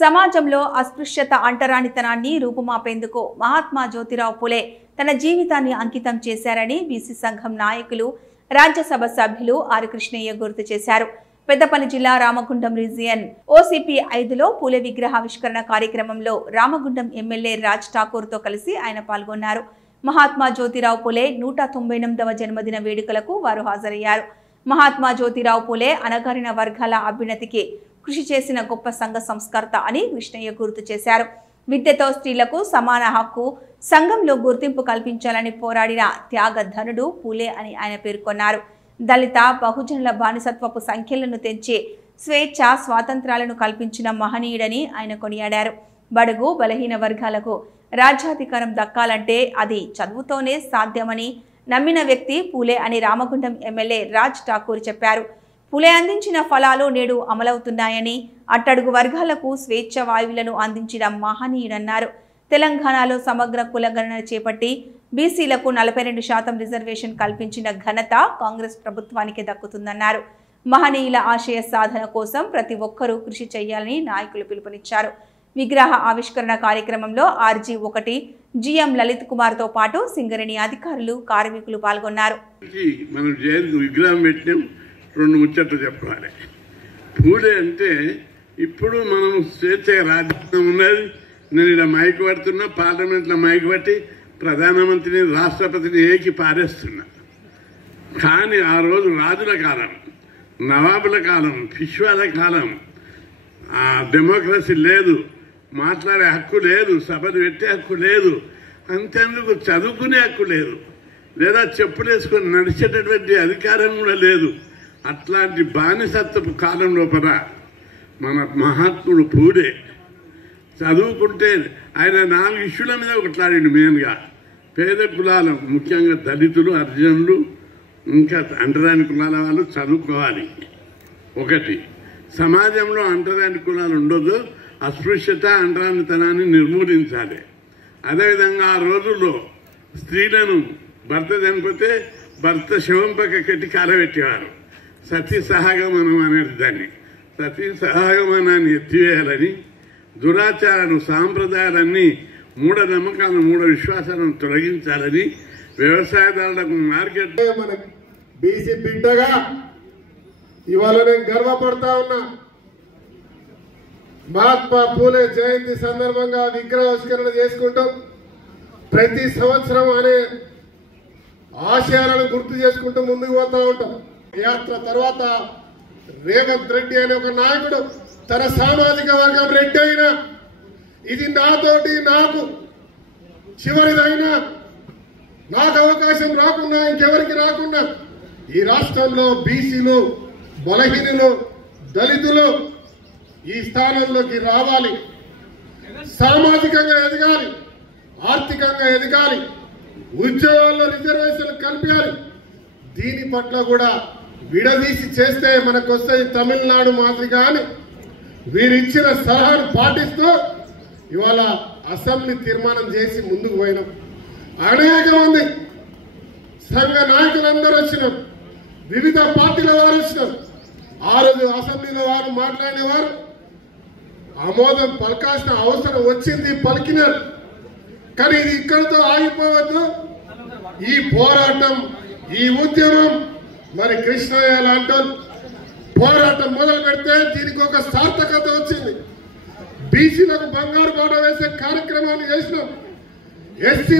సమాజంలో అస్పృశ్యత అంటరానితనాన్ని రూపుమాపేందుకు మహాత్మా జ్యోతిరావు పులే తన జీవితాన్ని అంకితం చేశారని బీసీ సంఘం నాయకులు రాజ్యసభ సభ్యులు ఆర్ కృష్ణయ్య గుర్తు చేశారు. పెద్దపల్లి జిల్లా రామగుండం రీజియన్ ఓసీపీ 5లో పులే విగ్రహావిష్కరణ కార్యక్రమంలో రామగుండం ఎమ్మెల్యే రాజ్ ఠాకూర్ తో కలిసి ఆయన పాల్గొన్నారు. మహాత్మా జ్యోతిరావు పులే 198వ జన్మదిన వేడుకలకు వారు హాజరయ్యారు. మహాత్మా జ్యోతిరావు పులే అణగారిన వర్గాల అభ్యున్నతికి కృషి చేసిన గొప్ప సంఘ సంస్కర్త అని కృష్ణయ్య గుర్తు చేశారు. విద్యతో స్త్రీలకు సమాన హక్కు, సంఘంలో గుర్తింపు కల్పించాలని పోరాడిన త్యాగధనుడు పూలే అని ఆయన పేర్కొన్నారు. దళిత బహుజనుల బానిసత్వపు సంఖ్యలను తెంచి స్వేచ్ఛ స్వాతంత్రాలను కల్పించిన మహనీయుడని ఆయన కొనియాడారు. బడుగు బలహీన వర్గాలకు రాజ్యాధికారం దక్కాలంటే అది చదువుతోనే సాధ్యమని నమ్మిన వ్యక్తి పూలే అని రామగుండం ఎమ్మెల్యే రాజ్ ఠాకూర్ చెప్పారు. పులే అందించిన ఫలాలు నేడు అమలవుతున్నాయని, అట్టడుగు వర్గాలకు స్వేచ్ఛ వాయువులను అందించిన మహనీయుడన్నారు. తెలంగాణలో సమగ్ర కులగణన చేపట్టి బీసీలకు 42% రిజర్వేషన్ కల్పించిన ఘనత కాంగ్రెస్ ప్రభుత్వానికి దక్కుతుందన్నారు. మహనీయుల ఆశయ సాధన కోసం ప్రతి ఒక్కరూ కృషి చేయాలని నాయకులు పిలుపునిచ్చారు. విగ్రహ ఆవిష్కరణ కార్యక్రమంలో RG1 GM లలిత్ కుమార్ తో పాటు సింగరేణి అధికారులు, కార్మికులు పాల్గొన్నారు. రెండు ముచ్చట్లు చెప్పాలి. పూలే అంటే ఇప్పుడు మనం స్వేచ్ఛగా రాజ్యాంగం ఉన్నది. నేను ఇలా మైకు పడుతున్నా, పార్లమెంట్లో మైకు పట్టి ప్రధానమంత్రిని రాష్ట్రపతిని ఏకి పారేస్తున్నా. కానీ ఆ రోజు రాజుల కాలం, నవాబుల కాలం, పిష్వాల కాలం, డెమోక్రసీ లేదు, మాట్లాడే హక్కు లేదు, సభను పెట్టే హక్కు లేదు, అంతేందుకు చదువుకునే హక్కు లేదు, లేదా చెప్పులేసుకొని నడిచేటటువంటి అధికారం కూడా లేదు. అట్లాంటి బానిసత్వపు కాలం లోపల మన మహాత్ముడు పూలే చదువుకుంటే ఆయన 4 ఇష్యూల మీద కొట్లాడిండు. మెయిన్గా పేద కులాలు, ముఖ్యంగా దళితులు, హరిజనులు, ఇంకా అంటరాని కులాల వాళ్ళు చదువుకోవాలి. ఒకటి, సమాజంలో అంటరాని కులాలు ఉండొద్దు, అస్పృశ్యత అంటరానితనాన్ని నిర్మూలించాలి. అదేవిధంగా ఆ రోజుల్లో స్త్రీలను భర్త చనిపోతే భర్త శవం పక్క కట్టి కాలబెట్టేవారు. సతీ సహగమనం అనేది దాన్ని, సతీ సహగమనాన్ని ఎత్తివేయాలని, దురాచారాలు, సాంప్రదాయాలన్నీ, మూఢనమ్మకాలను, మూఢ విశ్వాసాలను తొలగించాలని, వ్యవసాయదారులకు మార్కెట్. మన బీసీ బిడ్డగా ఇవాళ నేను గర్వపడతా ఉన్నా. మహాత్మా పూలే జయంతి సందర్భంగా విగ్రహావిష్కరణ చేసుకుంటాం. ప్రతి సంవత్సరం అనే ఆశయాలను గుర్తు చేసుకుంటూ ముందుకు పోతా ఉంటాం. యాత్ర తర్వాత రేవంత్ రెడ్డి అనే ఒక నాయకుడు తన సామాజిక వర్గం రెడ్డి అయినా, ఇది నాతోటి నాకు చివరిదైనా, నాకు అవకాశం రాకుండా ఇంకెవరికి రాకుండా ఈ రాష్ట్రంలో బీసీలు, బలహీనులు, దళితులు ఈ స్థానంలోకి రావాలి, సామాజికంగా ఎదగాలి, ఆర్థికంగా ఎదగాలి, ఉద్యోగాల్లో రిజర్వేషన్లు కల్పించాలి. దీని పట్ల కూడా విడదీసి చేస్తే మనకు వస్తుంది తమిళనాడు మాదిరిగా అని వీరిచ్చిన సలహాను పాటిస్తూ ఇవాళ అసెంబ్లీ తీర్మానం చేసి ముందుకు పోయినాం. అనేక మంది సంఘ నాయకులందరూ వచ్చినారు, వివిధ పార్టీల వారు వచ్చినారు. ఆ రోజు అసెంబ్లీలో వారు మాట్లాడేవారు ఆమోదం పలకాల్సిన అవసరం వచ్చింది, పలికినారు. కానీ ఇది ఇక్కడితో ఆగిపోవద్దు. ఈ పోరాటం, ఈ ఉద్యమం మరి కృష్ణయ్య లాంటి పోరాటం మొదలు పెడితే దీనికి ఒక సార్థకత వచ్చింది. బీసీలకు బంగారు బాట వేసే కార్యక్రమాన్ని చేసినాం. ఎస్సీ